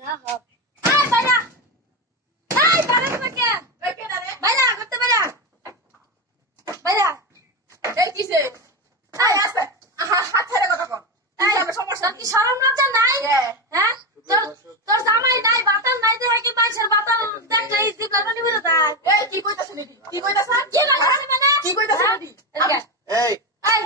না হব এই বাইরা এই বাইরা থেকে এই কে রে বাইরা করতে বাইরা বাইরা এই কিসে এই আছে হাত ছেড়ে কথা কর এই আমার সমস্যা কি শরম লজ্জা নাই হ্যাঁ তোর জামাই নাই বাতাল নাই দেখে কি বাইশের বাতাল দেখলে এই জিবলাটা নিবে না এই কি কইতাছ নি কি কইতাছ কি কইতাছ মানে কি কইতাছ নি এই এই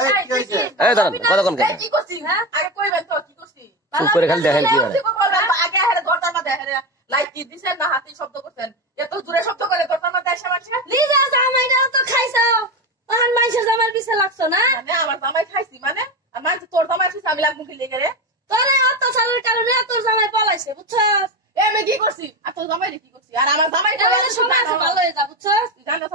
এই কি হইছে এই দাঁড়ান কতক্ষণ কেন কি করছিস আগে কইবেন তো কি করছিস চুপ করে খালি দেখেন কি করে আগে হেরে দরজার মধ্যে হেরে লাইট কি দিছেন না হাতে শব্দ করছেন এত জোরে শব্দ করে দরজার মধ্যে এসে মারছে লিজা জামাইটা তো খাইছো ওহান বাইশের জামাইর পিছে লাগছো না মানে আমার জামাই খাইছি মানে আমার তোর জামাই খাইছি আমি লাগবো কি লেগে রে তোরে অত্যাচারের কারণে তোর জামাই পলাইছে বুঝছস আমি কি করছি আর তোর জামাই কি করছি আর আমার জামাই এখনো সময় আছে ভালো হয়ে যা বুঝছস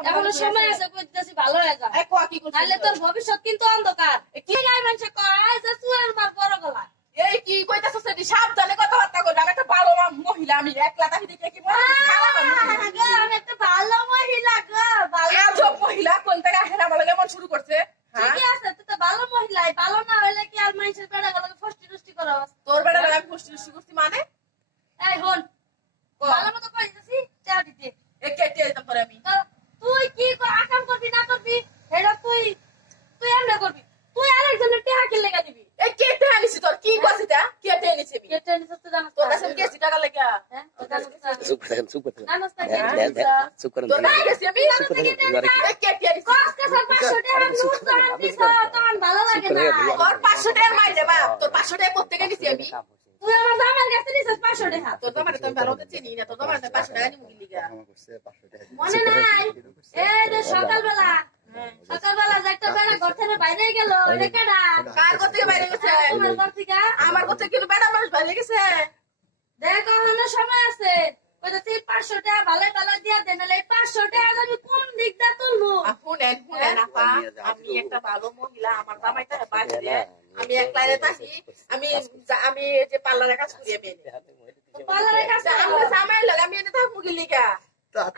এখনো সময় আছে কইতেছি ভালো হয়ে যা এই কোয়া কি করছিস তাহলে তোর ভবিষ্যৎ কিন্তু অন্ধকার কি গায় মানুষ কয় যে চুয়ের মার বড় গলা এই কি কইতাছস তুই সাবধানে কথাবার্তা কর আমি একটা ভালো মহিলা আমি একলা তাহি দেখে কি মনে আমি একটা ভালো মহিলা গো ভালো আজব মহিলা কোন থেকে হেরা বলে কেমন শুরু করছে ঠিকই আছে তুই তো ভালো মহিলাই ভালো না হইলে কি আর মানুষের বেড়া গলাকে ফষ্টি টষ্টি করস তোর বেড়া আমি পুষ্টি করছি মানে এই হন ভালো মতো কইতাছি চা দিতে এ কেটে দিতাম পরে আমি তুই কি আকাম করবি না করবি এটা তুই এমনি করবি তুই আরেকজনের টেহা কি লেগা দিবি এই কেটে আনিছি তোর কি করছিস তা কেটে এনেছি আমি কেটে নিছ তো জানাস তোর কাছে কেসি টাকা লাগা হ্যাঁ চুপ করেন চুপ করেন জানাস না চুপ করেন তোর নাই গেছি আমি এই কেটে আনিছি কস কাছে 500 টাকা লুট জান দিছ তখন ভালো লাগে না তোর 500 টাকা মাই দেবা তোর 500 টাকা কোত্থেকে নিছি আমি তুই আমার জামার কাছে নিছিস 500 টাকা তোর তোমার তো ভালো তো চিনি না তোর তোমার 500 টাকা নিমু লিগা মনে নাই এই যে সকালবেলা যে একটা বেড়া ঘর থেকে বাইরে গেল এটা কেডা কার কোথা থেকে বাইরে গেছে আমার ঘর থেকে আমার কোথা থেকে বেড়া মানুষ বাইরে গেছে দেখো এখনো সময় আছে কইতাছি 500 টাকা ভালো ভালো দিয়া দেন নালে 500 টাকা আমি কোন দিক দা তুলবো শুনেন আপা আমি একটা ভালো মহিলা আমার জামাইটা বাইরে আমি একলা রে থাকি আমি এই যে পার্লারে কাজ করি আমি পার্লারে কাছে আমার জামাই লাগে আমি এনে থাকবো কি লিগা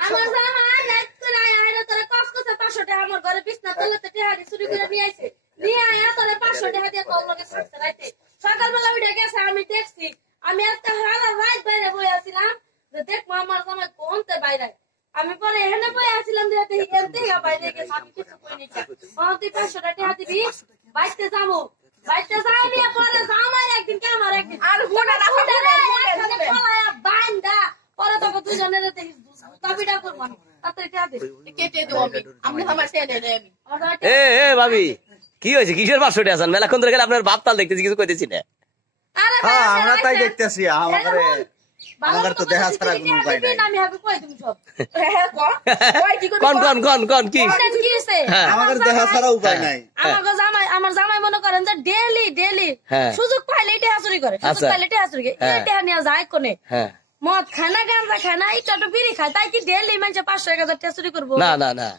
আমার জামাই রাত করে আইরা তোরে কস কসে 500 টাকা আমার ঘরে বিছনা তলাতে টাকা চুরি করে নিয়ে আইছে নিয়ে আয়া তোরে 500 টাকা দিয়ে তোর লগে সাথে রাইতে সকালবেলা উঠে গেছে আমি দেখছি আমি একটা হালা রাত বাইরে বই আছিলাম যে দেখ আমার জামাই কোনতে বাইরে আমি পরে এখানে বই আছিলাম দেখতে এনতে বাইরে গেছে আমি কিছু কই নি তুই 500 টাকা দিবি বাইতে যাবো বাইতে যাই নিয়ে পরে জামাই একদিন কে আমার একদিন আর হুনে না হুনে পলায়া বাইন্দা পরে তোকে দুজনের দেখিস দাবিটা করব না তাতে এটা দে কেটে দেব আমি আমার ছেলে নেই আমি এ ভাবি কি হয়েছে কিসের 500 টাকা আছেন মেলাক্ষণ ধরে গেলে আপনার বাপ তাল দেখতেছি কিছু কইতেছি না হ্যাঁ আমরা তাই দেখতেছি আমাদের তো দেখা ছাড়া কোনো উপায় নাই আমি আগে কই দিম সব কোন কি আমাদের দেখা ছাড়া উপায় নাই আমার জামাই মনে করেন যে ডেইলি সুযোগ পাইলে এটা চুরি করে সুযোগ পাইলে এটা চুরি করে এটা নিয়ে যায় কোনে মদ খানা গাঁজা খানা এটা তো বিড়ি খায় তাই কি ডেইলি মানুষ 500-1000 টাকা চুরি করবো না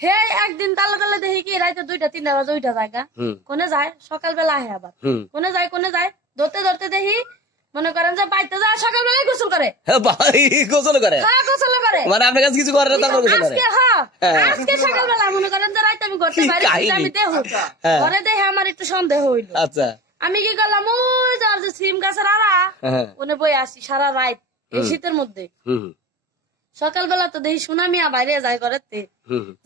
হে একদিন তালে দেখি কি রাইতে 2টা-3টা বাজে ওইটা জায়গা কোনে যায় সকালবেলা আহে আবার কোনে যায় ধরতে দেখি মনে করেন যে বাইতে যায় সকালবেলায় গোসল করে গোসল করে মানে আপনার কাছে কিছু করে না তারপর গোসল করে আজকে সকালবেলা মনে করেন যে রাইতে আমি ঘরতে বাইরে আমি দেখো ঘরে দেখে আমার একটু সন্দেহ হইল আচ্ছা আমি কি করলাম ওই যে সিম গাছের আড়া ওনে বই আসি সারা রাত এই শীতের মধ্যে সকালবেলা তো দেখি সুনামিয়া বাইরে যায় ঘরেতে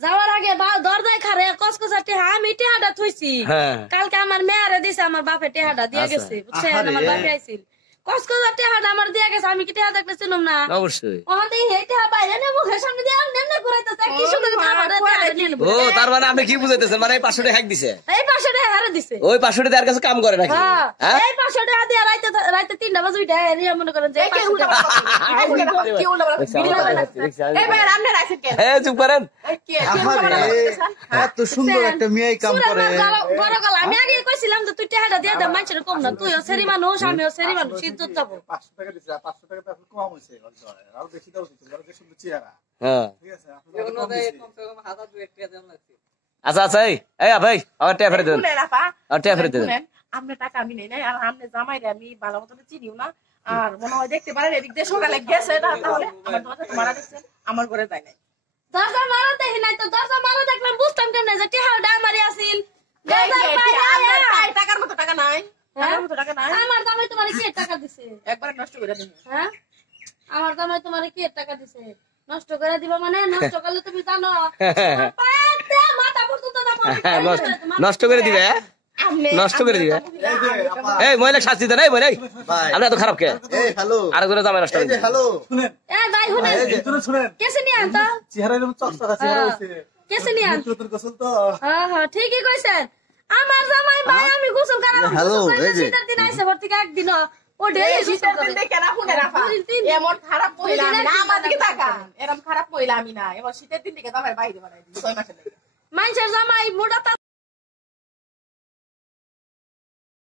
যাওয়ার আগে দরজায় খারে কসকসা টেহা আমি টেহাটা থুইছি কালকে আমার মেয়ারে দিছে আমার বাপে টেহাটা দিয়ে গেছে বুঝছেন আমার বাপে আইছিল কসকসা টেহাটা আমার দিয়ে গেছে আমি কি টেহা দেখতে ছিলাম না অবশ্যই ওখান থেকে এই টেহা বাইরে নে মুখের সামনে দিয়ে নেমনে ঘুরাইতেছে কি সুন্দর খাবার ও তার মানে আপনি কি বুঝাইতেছেন মানে এই 500 টাকা হ্যাক দিছে এই 500 টাকা হারে দিছে ওই 500 টাকা আর কাছে কাম করে নাকি এই 500 টাকা দিয়ে রাইতে 3টা বাজে উঠে এরিয়া মনে করেন যে চুপ করেন এত সুন্দর একটা মেয়ে কাম করে আমি আগে কইছিলাম যে তুই টাকাটা দিয়ে দে মানুষের কম না তুইও সেরি মানুষ আমিও সেরি মানুষ ইজ্জত যাবো 500 টাকা দিছে 500 টাকা তো এখন কম হইছে আর বেশি দাও দিছে আর যে সুন্দর চেহারা ঠিক আছে আচ্ছা এই ভাই আমার টাকা ফেরত দেন আর টাকা ফেরত দেন আপনি টাকা আমি নেই নাই আর আপনি জামাই রে আমি ভালো মতো চিনিও না আর মনে হয় দেখতে পারেন এদিক দিয়ে সকালে গেছে তাহলে আমার দরজা মারা দিচ্ছেন আমার ঘরে যায় নাই দরজা মারা দেখি নাই তো দরজা মারা দেখলাম বুঝতাম কেমনে যে টাকাটা আমারই আসিল টাকার মতো টাকা নাই টাকার মতো টাকা নাই আমার জামাই তোমার কি টাকা দিছে? একবার নষ্ট করে দিন হ্যাঁ আমার জামাই তোমার কি টাকা দিছে? নষ্ট করে দিবা মানে নষ্ট করলে তুমি জানো পাতে মাথা পর্যন্ত দাম নষ্ট করে দিবে নষ্ট করে দিবে এই মহিলা শাস্তি দেন এই মহিলা ভাই আমরা এত খারাপ কে এই হ্যালো আর করে জামাই নষ্ট এই করে যে হ্যালো শুনেন এ ভাই শুনেন শুনেন শুনেন কেসে নিয়ে আনতো চেহারা এরকম চকচকা চেহারা হইছে কেসে নিয়ে আন তোর গোসল তো হ্যাঁ হ্যাঁ ঠিকই কইছেন আমার জামাই ভাই আমি গোসল করালাম হ্যালো, এই যে। শীতের দিন আইছে ভর্তি একদিন ও ডেলি এই গোসল শীতের করে দিন দেখে না শুনে রাখা এমন খারাপ মহিলা আমি না আমার দিকে তাকান এরকম খারাপ মহিলা আমি না এবার শীতের দিন দিকে জামাই বাইরে বানাই দিই 6 মাসের লেগে মানুষের জামাই মোটা